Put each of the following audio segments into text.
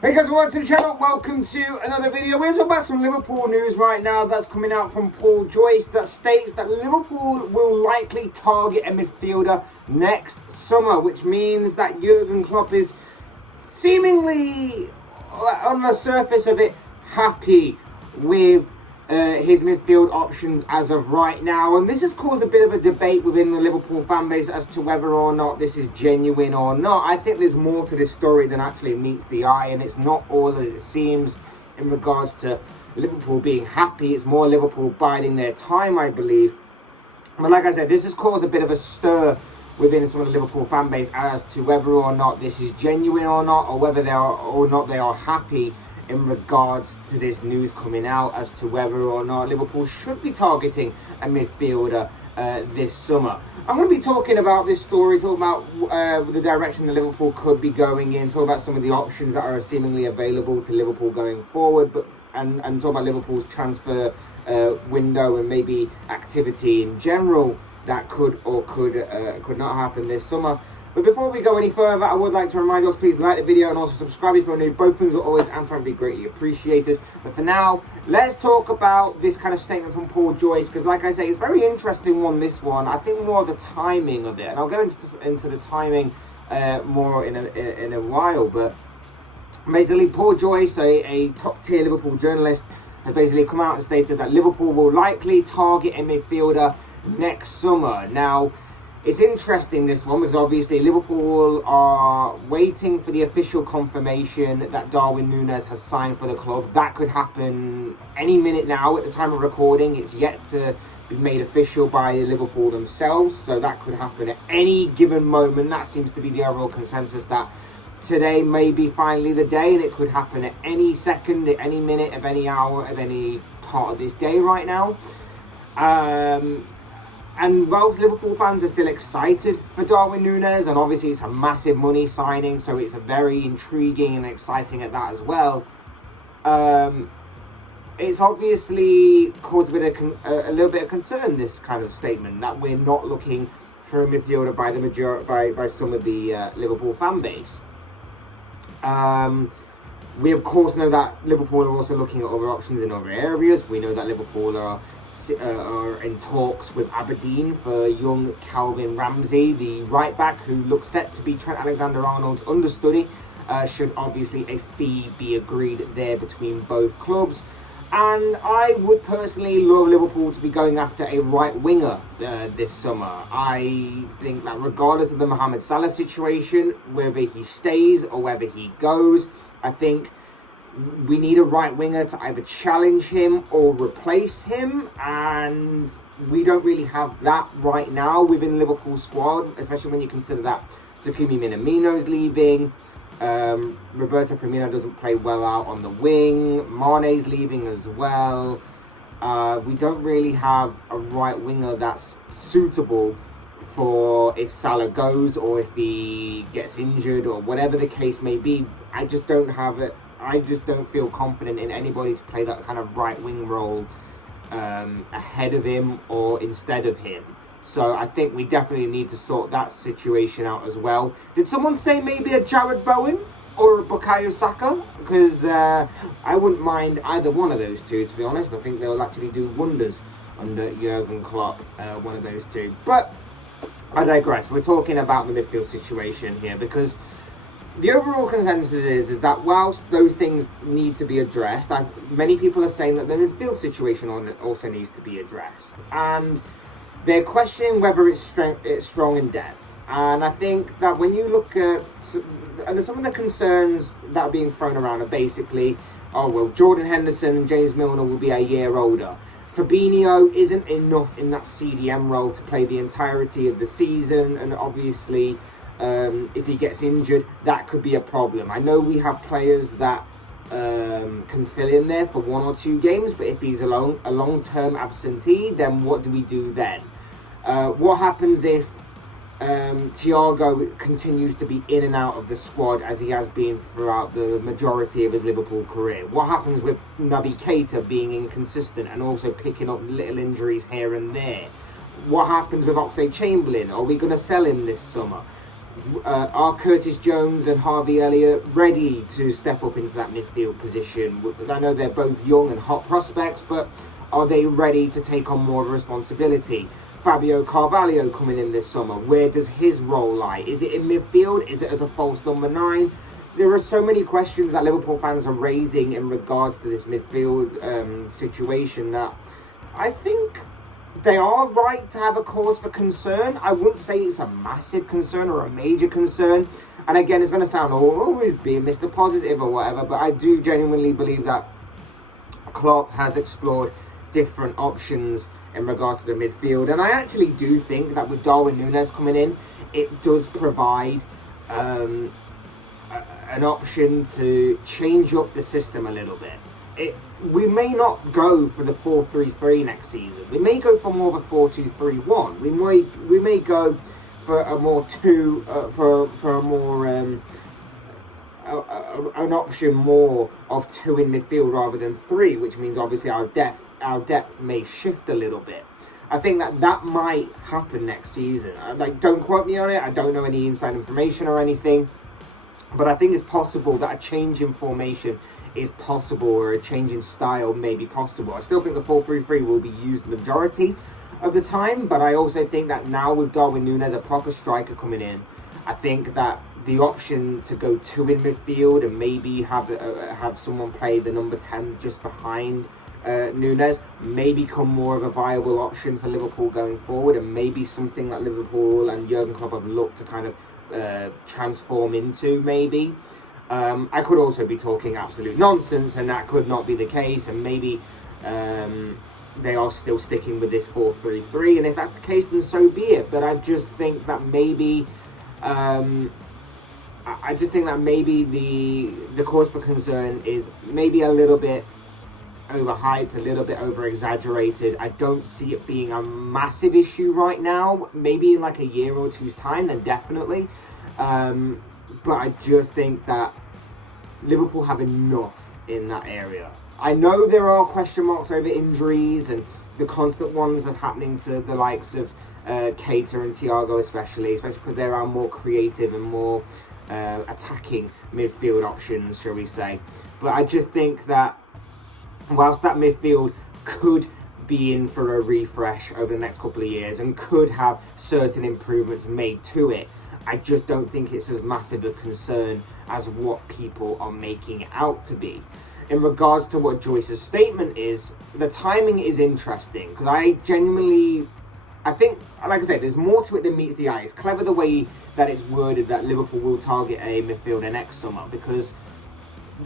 Hey guys, welcome to the channel, welcome to another video. We're talking about some Liverpool news right now that's coming out from Paul Joyce that states that Liverpool will likely target a midfielder next summer, which means that Jurgen Klopp is seemingly, on the surface of it, happy with his midfield options as of right now, and this has caused a bit of a debate within the Liverpool fan base as to whether or not this is genuine or not. I think there's more to this story than actually meets the eye, and it's not all that it seems in regards to Liverpool being happy. It's more Liverpool biding their time, I believe. But like I said, this has caused a bit of a stir within some of the Liverpool fan base as to whether or not this is genuine or not, or whether they are happy in regards to this news coming out as to whether or not Liverpool should be targeting a midfielder this summer. I'm going to be talking about this story, talking about the direction that Liverpool could be going in, talk about some of the options that are seemingly available to Liverpool going forward, and talk about Liverpool's transfer window and maybe activity in general that could or could not happen this summer. But before we go any further, I would like to remind you, please like the video and also subscribe if you're new. Both things are always and frankly greatly appreciated. But for now, let's talk about this kind of statement from Paul Joyce, because like I say, it's a very interesting one, this one. I think more of the timing of it, and I'll go into the timing more in a while. But basically, Paul Joyce, a top-tier Liverpool journalist, has basically come out and stated that Liverpool will likely target a midfielder next summer. Now, it's interesting, this one, because obviously Liverpool are waiting for the official confirmation that Darwin Núñez has signed for the club. That could happen any minute now. At the time of recording, it's yet to be made official by Liverpool themselves, so that could happen at any given moment. That seems to be the overall consensus, that today may be finally the day, and it could happen at any second, at any minute, of any hour, of any part of this day right now. And whilst Liverpool fans are still excited for Darwin Núñez, and obviously it's a massive money signing, so it's a very intriguing and exciting at that as well, it's obviously caused a little bit of concern, this kind of statement, that we're not looking for a midfielder by some of the Liverpool fan base. We of course know that Liverpool are also looking at other options in other areas. We know that Liverpool are in talks with Aberdeen for young Calvin Ramsey, the right back, who looks set to be Trent Alexander-Arnold's understudy. Should obviously a fee be agreed there between both clubs. And I would personally love Liverpool to be going after a right winger this summer. I think that regardless of the Mohamed Salah situation, whether he stays or whether he goes, I think we need a right winger to either challenge him or replace him, and we don't really have that right now within Liverpool's squad, especially when you consider that Takumi Minamino's leaving, Roberto Firmino doesn't play well out on the wing, Mane's leaving as well. We don't really have a right winger that's suitable for if Salah goes or if he gets injured or whatever the case may be. I just don't have it. I just don't feel confident in anybody to play that kind of right wing role ahead of him or instead of him. So I think we definitely need to sort that situation out as well. Did someone say maybe a Jared Bowen or a Bukayo Saka? Because I wouldn't mind either one of those two, to be honest. I think they'll actually do wonders under Jurgen Klopp, one of those two. But I digress. We're talking about the midfield situation here, because the overall consensus is that whilst those things need to be addressed, many people are saying that the midfield situation also needs to be addressed. And they're questioning whether it's strong in depth. And I think that when you look at some of the concerns that are being thrown around are basically, oh, well, Jordan Henderson and James Milner will be a year older. Fabinho isn't enough in that CDM role to play the entirety of the season, and obviously if he gets injured, that could be a problem. I know we have players that can fill in there for 1 or 2 games, but if he's a long-term absentee, then what do we do then? What happens if Thiago continues to be in and out of the squad as he has been throughout the majority of his Liverpool career? What happens with Naby Keita being inconsistent and also picking up little injuries here and there? What happens with Oxlade-Chamberlain? Are we going to sell him this summer? Are Curtis Jones and Harvey Elliott ready to step up into that midfield position? I know they're both young and hot prospects, but are they ready to take on more responsibility? Fabio Carvalho coming in this summer, where does his role lie? Is it in midfield? Is it as a false number 9? There are so many questions that Liverpool fans are raising in regards to this midfield situation that I think they are right to have a cause for concern. I wouldn't say it's a massive concern or a major concern. And again, it's going to sound always being Mr. Positive or whatever, but I do genuinely believe that Klopp has explored different options in regards to the midfield. And I actually do think that with Darwin Núñez coming in, it does provide an option to change up the system a little bit. We may not go for the 4-3-3 next season. We may go for more of a 4-2-3-1. We may go for a more an option more of 2 in midfield rather than 3, which means obviously our depth may shift a little bit. I think that might happen next season. Don't quote me on it. I don't know any inside information or anything, but I think it's possible that a change in formation is possible, or a change in style may be possible. I still think the 4-3-3 will be used majority of the time, but I also think that now with Darwin Núñez, a proper striker coming in, I think that the option to go 2 in midfield and maybe have someone play the number 10 just behind Núñez may become more of a viable option for Liverpool going forward, and maybe something that Liverpool and Jurgen Klopp have looked to kind of transform into maybe. I could also be talking absolute nonsense, and that could not be the case, and maybe they are still sticking with this 4-3-3, and if that's the case, then so be it. But I just think that maybe the cause for concern is maybe a little bit overhyped, a little bit over-exaggerated. I don't see it being a massive issue right now. Maybe in like a year or two's time, then definitely. But I just think that Liverpool have enough in that area. I know there are question marks over injuries and the constant ones of happening to the likes of Keita and Thiago especially because there are more creative and more attacking midfield options, shall we say. But I just think that whilst that midfield could be in for a refresh over the next couple of years and could have certain improvements made to it, I just don't think it's as massive a concern as what people are making it out to be. In regards to what Joyce's statement is, the timing is interesting because I think, like I said, there's more to it than meets the eye. It's clever the way that it's worded that Liverpool will target a midfielder next summer, because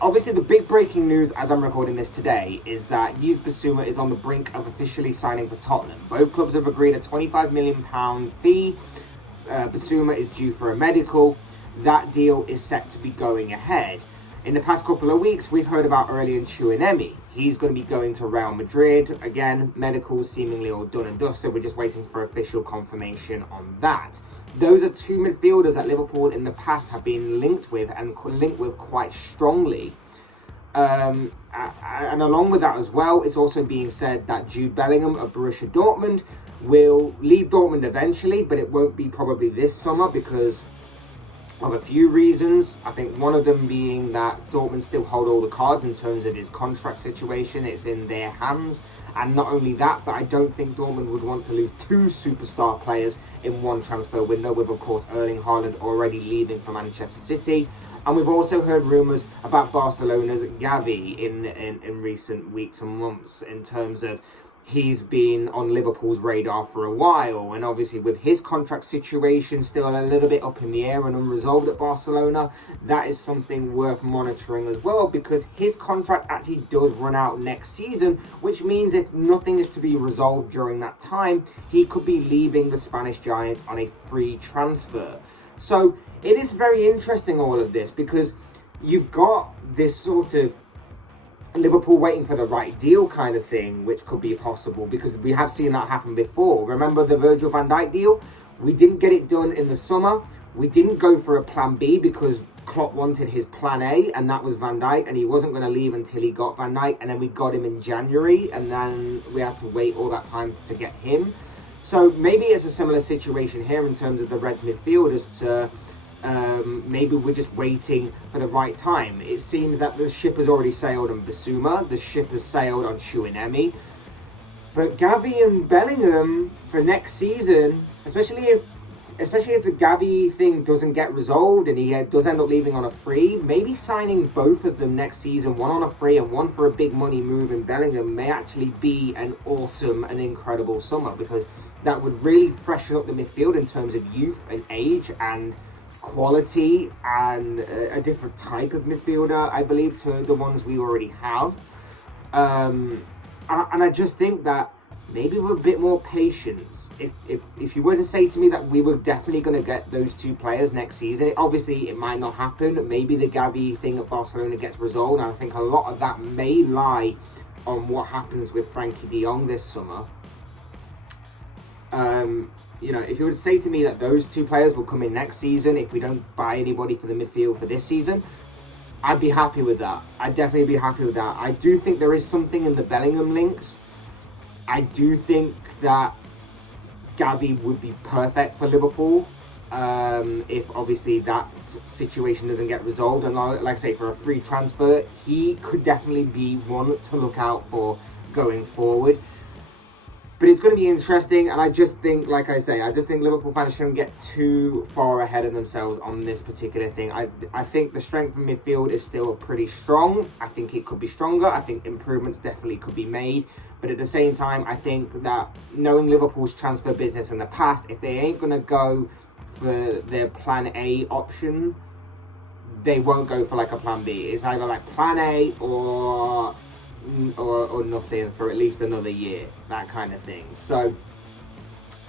obviously the big breaking news as I'm recording this today is that Yves Bissouma is on the brink of officially signing for Tottenham. Both clubs have agreed a £25 million fee. Bissouma is due for a medical. That deal is set to be going ahead. In the past couple of weeks, we've heard about Aurelien Tchouameni. He's going to be going to Real Madrid. Again, medicals seemingly all done and dusted. We're just waiting for official confirmation on that. Those are 2 midfielders that Liverpool in the past have been linked with, and linked with quite strongly. And along with that as well, it's also being said that Jude Bellingham of Borussia Dortmund will leave Dortmund eventually, but it won't be probably this summer because of a few reasons. I think one of them being that Dortmund still hold all the cards in terms of his contract situation. It's in their hands. And not only that, but I don't think Dortmund would want to lose 2 superstar players in one transfer window, with of course Erling Haaland already leaving for Manchester City. And we've also heard rumours about Barcelona's Gavi in recent weeks and months, in terms of he's been on Liverpool's radar for a while, and obviously with his contract situation still a little bit up in the air and unresolved at Barcelona, that is something worth monitoring as well, because his contract actually does run out next season, which means if nothing is to be resolved during that time, he could be leaving the Spanish Giants on a free transfer. So it is very interesting, all of this, because you've got this sort of Liverpool waiting for the right deal kind of thing, which could be possible, because we have seen that happen before. Remember the Virgil van Dijk deal? We didn't get it done in the summer. We didn't go for a plan B because Klopp wanted his plan A, and that was Van Dijk, and he wasn't going to leave until he got Van Dijk, and then we got him in January, and then we had to wait all that time to get him. So maybe it's a similar situation here in terms of the Reds midfielders to maybe we're just waiting for the right time. It seems that the ship has already sailed on Bissouma, the ship has sailed on Chouinemi, but Gavi and Bellingham for next season, especially if the Gavi thing doesn't get resolved and he does end up leaving on a free, maybe signing both of them next season, one on a free and one for a big money move in Bellingham, may actually be an awesome and incredible summer, because that would really freshen up the midfield in terms of youth and age and quality, and a different type of midfielder, I believe, to the ones we already have. And I just think that maybe with a bit more patience, if you were to say to me that we were definitely going to get those two players next season, obviously it might not happen. Maybe the Gavi thing at Barcelona gets resolved, and I think a lot of that may lie on what happens with Frankie de Jong this summer. You know, if you were to say to me that those two players will come in next season, if we don't buy anybody for the midfield for this season, I'd be happy with that. I'd definitely be happy with that. I do think there is something in the Bellingham links. I do think that Gavi would be perfect for Liverpool if obviously that situation doesn't get resolved. And like I say, for a free transfer, he could definitely be one to look out for going forward. But it's going to be interesting, and I just think, like I say, I just think Liverpool fans shouldn't get too far ahead of themselves on this particular thing. I think the strength of midfield is still pretty strong. I think it could be stronger. I think improvements definitely could be made. But at the same time, I think that knowing Liverpool's transfer business in the past, if they ain't going to go for their plan A option, they won't go for like a plan B. It's either like plan A or nothing for at least another year, that kind of thing. So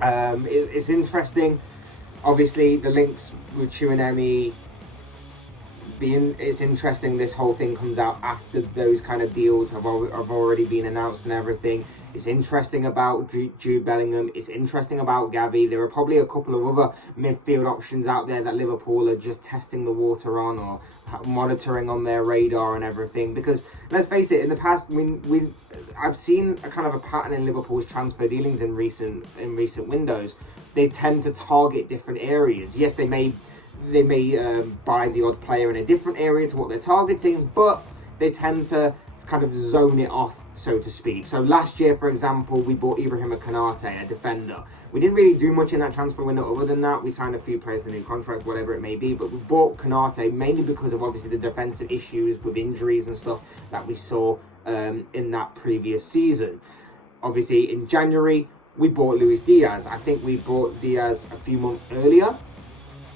it's interesting. Obviously the links with Chouinemi it's interesting. This whole thing comes out after those kind of deals have already been announced and everything. It's interesting about Jude Bellingham. It's interesting about Gavi. There are probably a couple of other midfield options out there that Liverpool are just testing the water on or monitoring on their radar and everything. Because let's face it, in the past, I've seen a kind of a pattern in Liverpool's transfer dealings in recent windows. They tend to target different areas. Yes, they may buy the odd player in a different area to what they're targeting, but they tend to kind of zone it off, so to speak. So last year, for example, we bought Ibrahim Konate, a defender. We didn't really do much in that transfer window other than that. We signed a few players to new contracts, whatever it may be, but we bought Konate mainly because of obviously the defensive issues with injuries and stuff that we saw in that previous season. Obviously, in January, we bought Luis Diaz. I think we bought Diaz a few months earlier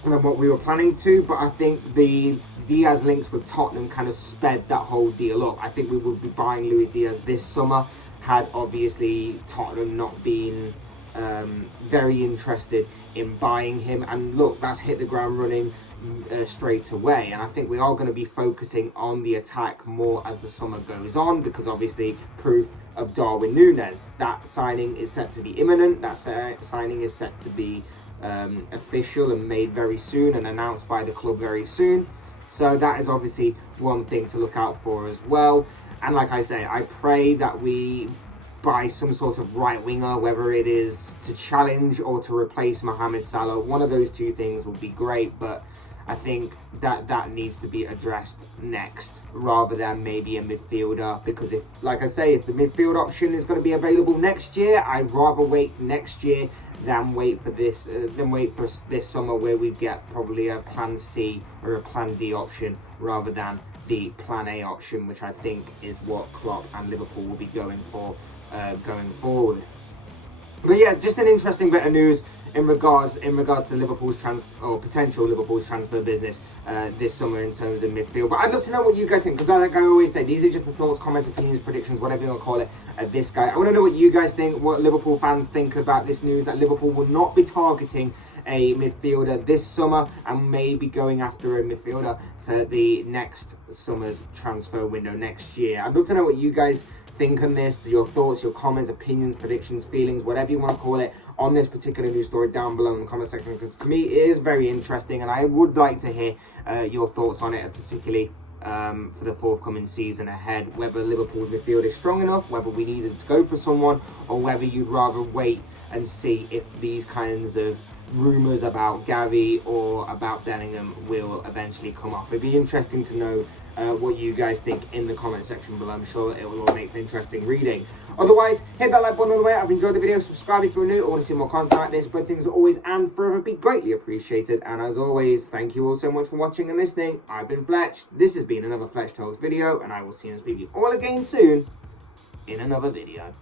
than what we were planning to, but I think the Diaz links with Tottenham kind of sped that whole deal up. I think we would be buying Luis Diaz this summer had obviously Tottenham not been very interested in buying him. And look, that's hit the ground running straight away. And I think we are going to be focusing on the attack more as the summer goes on, because obviously proof of Darwin Núñez, that signing is set to be imminent. That signing is set to be official and made very soon and announced by the club very soon. So that is obviously one thing to look out for as well. And like I say, I pray that we buy some sort of right winger, whether it is to challenge or to replace Mohamed Salah. One of those two things would be great, but I think that needs to be addressed next rather than maybe a midfielder, because if, like I say, if the midfield option is going to be available next year, I'd rather wait next year than wait for this summer, where we get probably a plan C or a plan D option rather than the plan A option, which I think is what Klopp and Liverpool will be going for going forward. But yeah, just an interesting bit of news in regards to Liverpool's potential Liverpool's transfer business this summer in terms of midfield. But I'd love to know what you guys think, because like I always say, these are just the thoughts, comments, opinions, predictions, whatever you want to call it, of this guy. I want to know what you guys think, what Liverpool fans think about this news that Liverpool will not be targeting a midfielder this summer and may be going after a midfielder for the next summer's transfer window next year. I'd love to know what you guys think on this, your thoughts, your comments, opinions, predictions, feelings, whatever you want to call it, on this particular news story down below in the comment section, because to me it is very interesting and I would like to hear your thoughts on it, particularly for the forthcoming season ahead, whether Liverpool's midfield is strong enough, whether we needed to go for someone, or whether you'd rather wait and see if these kinds of rumours about Gavi or about Bellingham will eventually come off. It'd be interesting to know what you guys think in the comment section below. I'm sure it will all make for interesting reading. Otherwise, hit that like button on the way. I've enjoyed the video. Subscribe if you're new or want to see more content like this. But things are always and forever be greatly appreciated. And as always, thank you all so much for watching and listening. I've been Fletch. This has been another Fletch Talks video, and I will see and speak to you all again soon in another video.